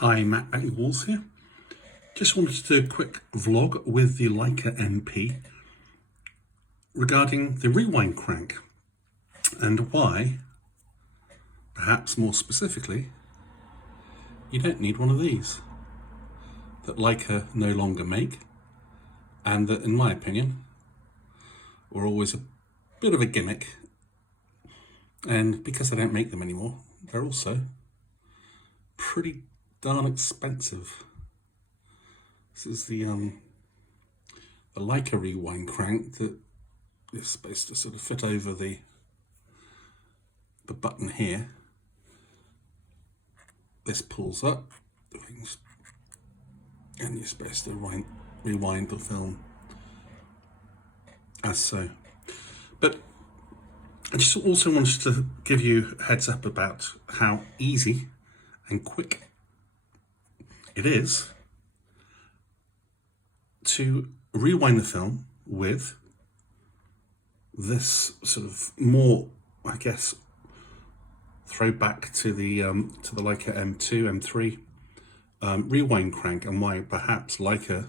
Hi, Matt Bentley-Walls here. Just wanted to do a quick vlog with the Leica MP regarding the rewind crank and why, perhaps more specifically, you don't need one of these that Leica no longer make, and that, in my opinion, were always a bit of a gimmick. And because they don't make them anymore, they're also pretty darn expensive. This is the Leica rewind crank that is supposed to sort of fit over the button here. This pulls up, and you're supposed to rewind the film as so. But I just also wanted to give you a heads up about how easy and quick it is to rewind the film with this sort of more, I guess, throwback to the Leica M2, M3 rewind crank, and why perhaps Leica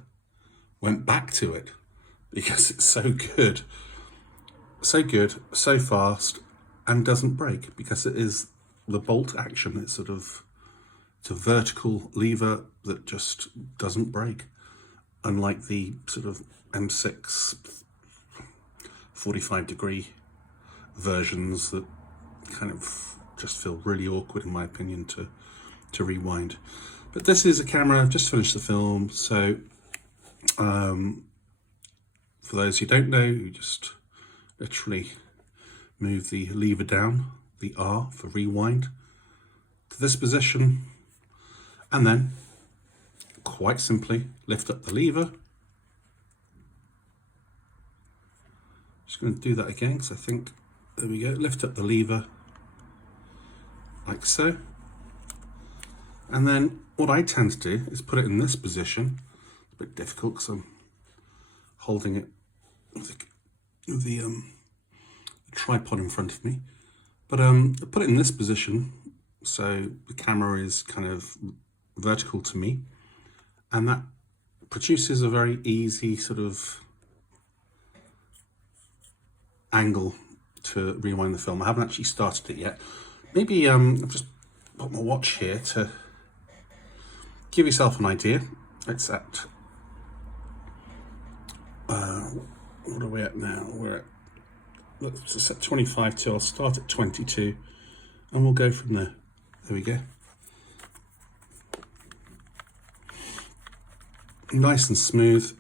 went back to it, because it's so good, so fast, and doesn't break, because it is the bolt action. It's sort of, it's a vertical lever that just doesn't break, unlike the sort of M6 45-degree versions that kind of just feel really awkward, in my opinion, to rewind. But this is a camera, I've just finished the film, so for those who don't know, you just literally move the lever down, the R for rewind, to this position, and then quite simply lift up the lever. Just going to do that again because I think, there we go, lift up the lever like so. And then what I tend to do is put it in this position. It's a bit difficult because I'm holding it with the tripod in front of me. But I put it in this position so the camera is kind of vertical to me, and that produces a very easy sort of angle to rewind the film. I haven't actually started it yet. Maybe I've just put my watch here to give yourself an idea. It's at what are we at now? We're at, it's at 25 to, I'll start at 22 and we'll go from there. There we go. Nice and smooth.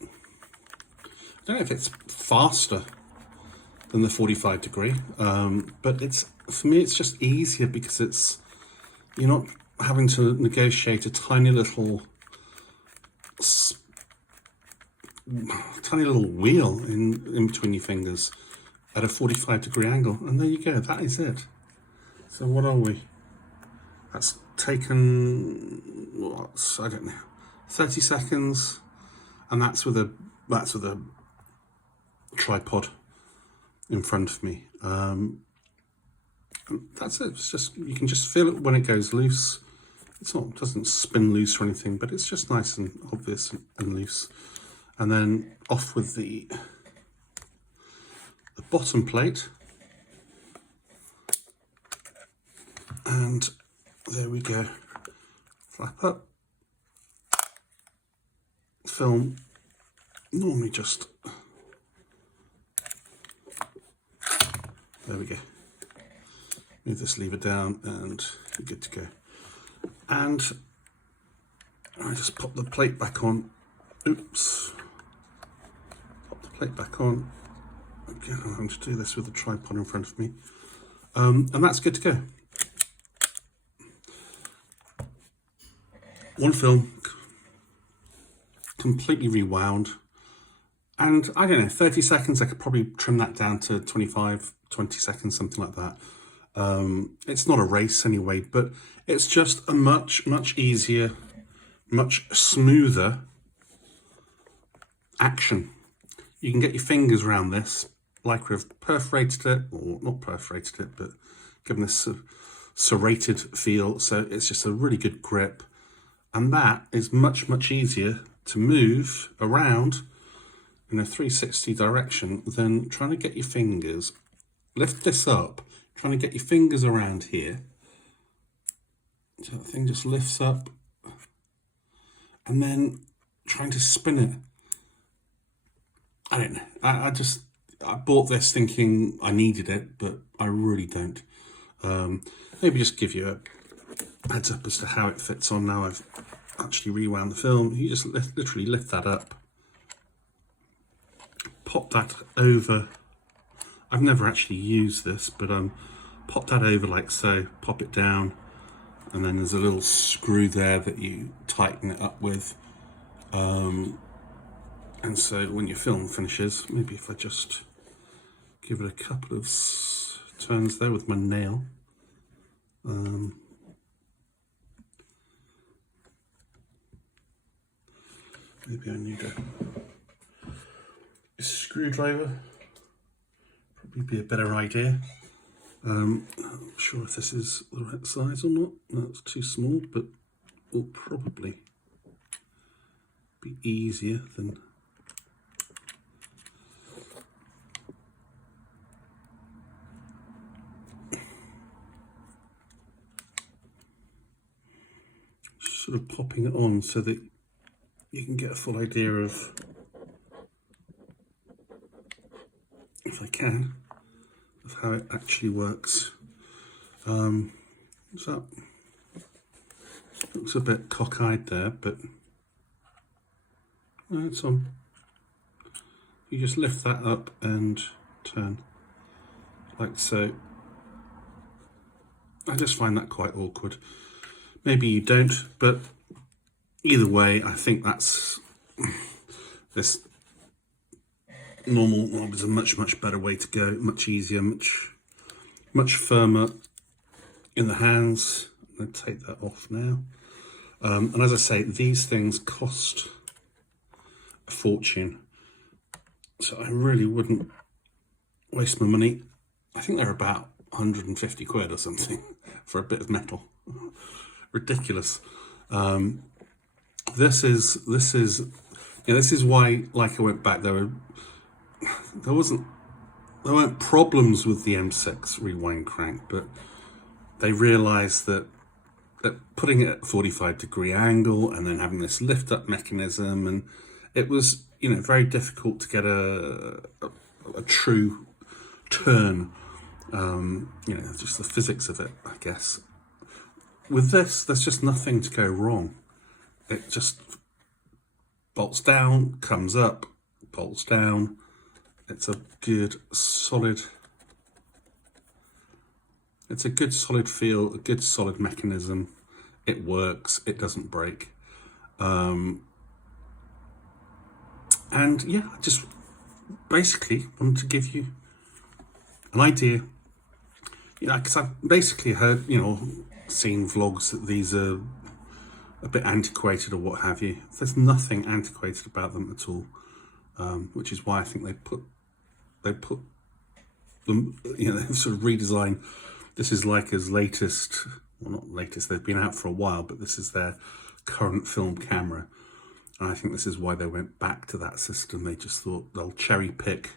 I don't know if it's faster than the 45-degree, but it's, for me, it's just easier because it's, you're not having to negotiate a tiny little wheel in between your fingers at a 45-degree angle, and there you go. That is it. So what are we? That's taken, what, I don't know, 30 seconds, and that's with a tripod in front of me. That's it. It's just, you can just feel it when it goes loose. It's not, it doesn't spin loose or anything, but it's just nice and obvious and loose. And then off with the bottom plate, and there we go. Flap up. Film normally just, there we go. Move this lever down and you're good to go. And I just pop the plate back on. Oops. Pop the plate back on. Again, I'm going to do this with the tripod in front of me. And that's good to go. One film, completely rewound. And I don't know, 30 seconds, I could probably trim that down to 25, 20 seconds, something like that. It's not a race anyway, but it's just a much easier, much smoother action. You can get your fingers around this, like we've perforated it, or not perforated it, but giving this sort of serrated feel, so it's just a really good grip. And that is much, much easier to move around in a 360 direction than trying to get your fingers, lift this up, trying to get your fingers around here. So the thing just lifts up, and then trying to spin it. I don't know. I bought this thinking I needed it, but I really don't. Maybe just give you a heads up as to how it fits on now I've actually rewound the film. You just literally lift that up, pop that over. I've never actually used this, but pop that over like so, pop it down, and then there's a little screw there that you tighten it up with. And so when your film finishes, maybe if I just give it a couple of turns there with my nail. Maybe I need a screwdriver. Probably be a better idea. I'm not sure if this is the right size or not. No, it's too small, but will probably be easier than sort of popping it on so that you can get a full idea of, if I can, of how it actually works. So looks a bit cockeyed there, but no, it's on. You just lift that up and turn like so. I just find that quite awkward. Maybe you don't, but either way, I think that's this normal knob is a much better way to go. Much easier, much firmer in the hands. I'm going to take that off now. And as I say, these things cost a fortune, so I really wouldn't waste my money. I think they're about 150 quid or something for a bit of metal. Ridiculous. This is why, like I went back, there weren't problems with the M6 rewind crank, but they realized that putting it at 45-degree angle and then having this lift up mechanism, and it was, very difficult to get a true turn. Just the physics of it, I guess. With this, there's just nothing to go wrong. It just bolts down, comes up, bolts down. It's a good solid feel, a good solid mechanism. It works, it doesn't break. And yeah, I just basically wanted to give you an idea. Because I've basically heard, seen vlogs that these are a bit antiquated or what have you. There's nothing antiquated about them at all, which is why I think they put them, they've sort of redesigned. This is Leica's latest, well, not latest, they've been out for a while, but this is their current film camera. And I think this is why they went back to that system. They just thought they'll cherry pick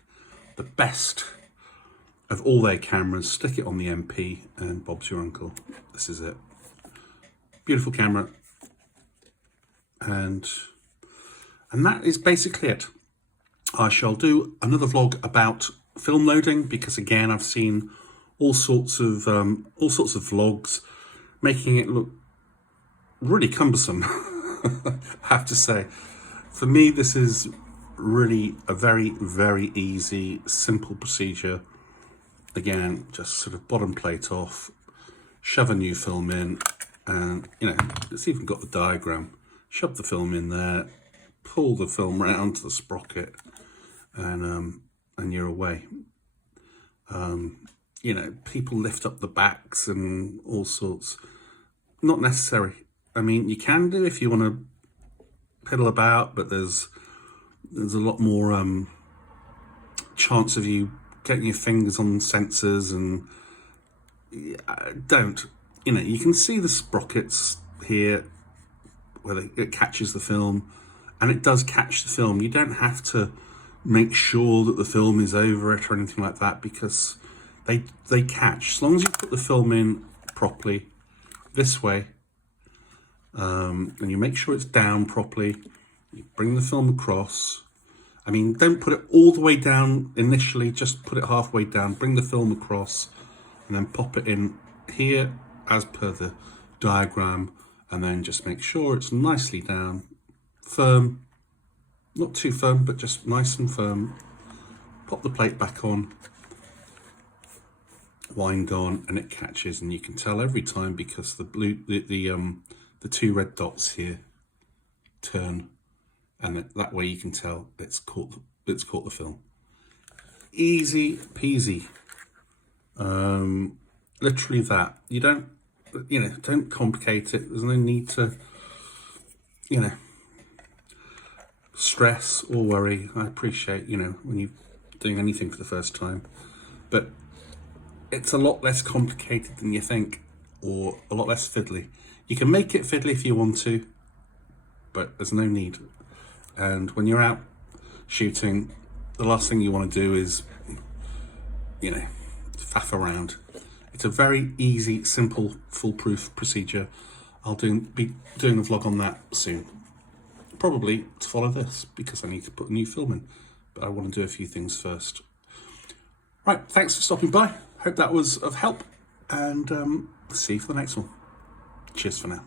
the best of all their cameras, stick it on the MP, and Bob's your uncle. This is it. Beautiful camera. And that is basically it. I shall do another vlog about film loading, because again, I've seen all sorts of vlogs making it look really cumbersome. I have to say, for me, this is really a very easy, simple procedure. Again, just sort of bottom plate off, shove a new film in, and it's even got the diagram. Shove the film in there, pull the film round to the sprocket, and you're away. People lift up the backs and all sorts. Not necessary. I mean, you can do if you want to piddle about, but there's a lot more chance of you getting your fingers on sensors, and don't. You know, you can see the sprockets here where it catches the film, and it does catch the film. You don't have to make sure that the film is over it or anything like that, because they catch. As long as you put the film in properly this way, and you make sure it's down properly, you bring the film across. I mean, don't put it all the way down initially, just put it halfway down, bring the film across, and then pop it in here as per the diagram, and then just make sure it's nicely down, firm, not too firm, but just nice and firm. Pop the plate back on, wind on, and it catches, and you can tell every time because the two red dots here turn, and that way you can tell it's caught the film. Easy peasy. Literally that. You don't complicate it. There's no need to, stress or worry. I appreciate, when you're doing anything for the first time, but it's a lot less complicated than you think, or a lot less fiddly. You can make it fiddly if you want to, but there's no need. And when you're out shooting, the last thing you want to do is, faff around. It's a very easy, simple, foolproof procedure. I'll be doing a vlog on that soon. Probably to follow this, because I need to put a new film in, but I want to do a few things first. Right, thanks for stopping by. Hope that was of help, and see you for the next one. Cheers for now.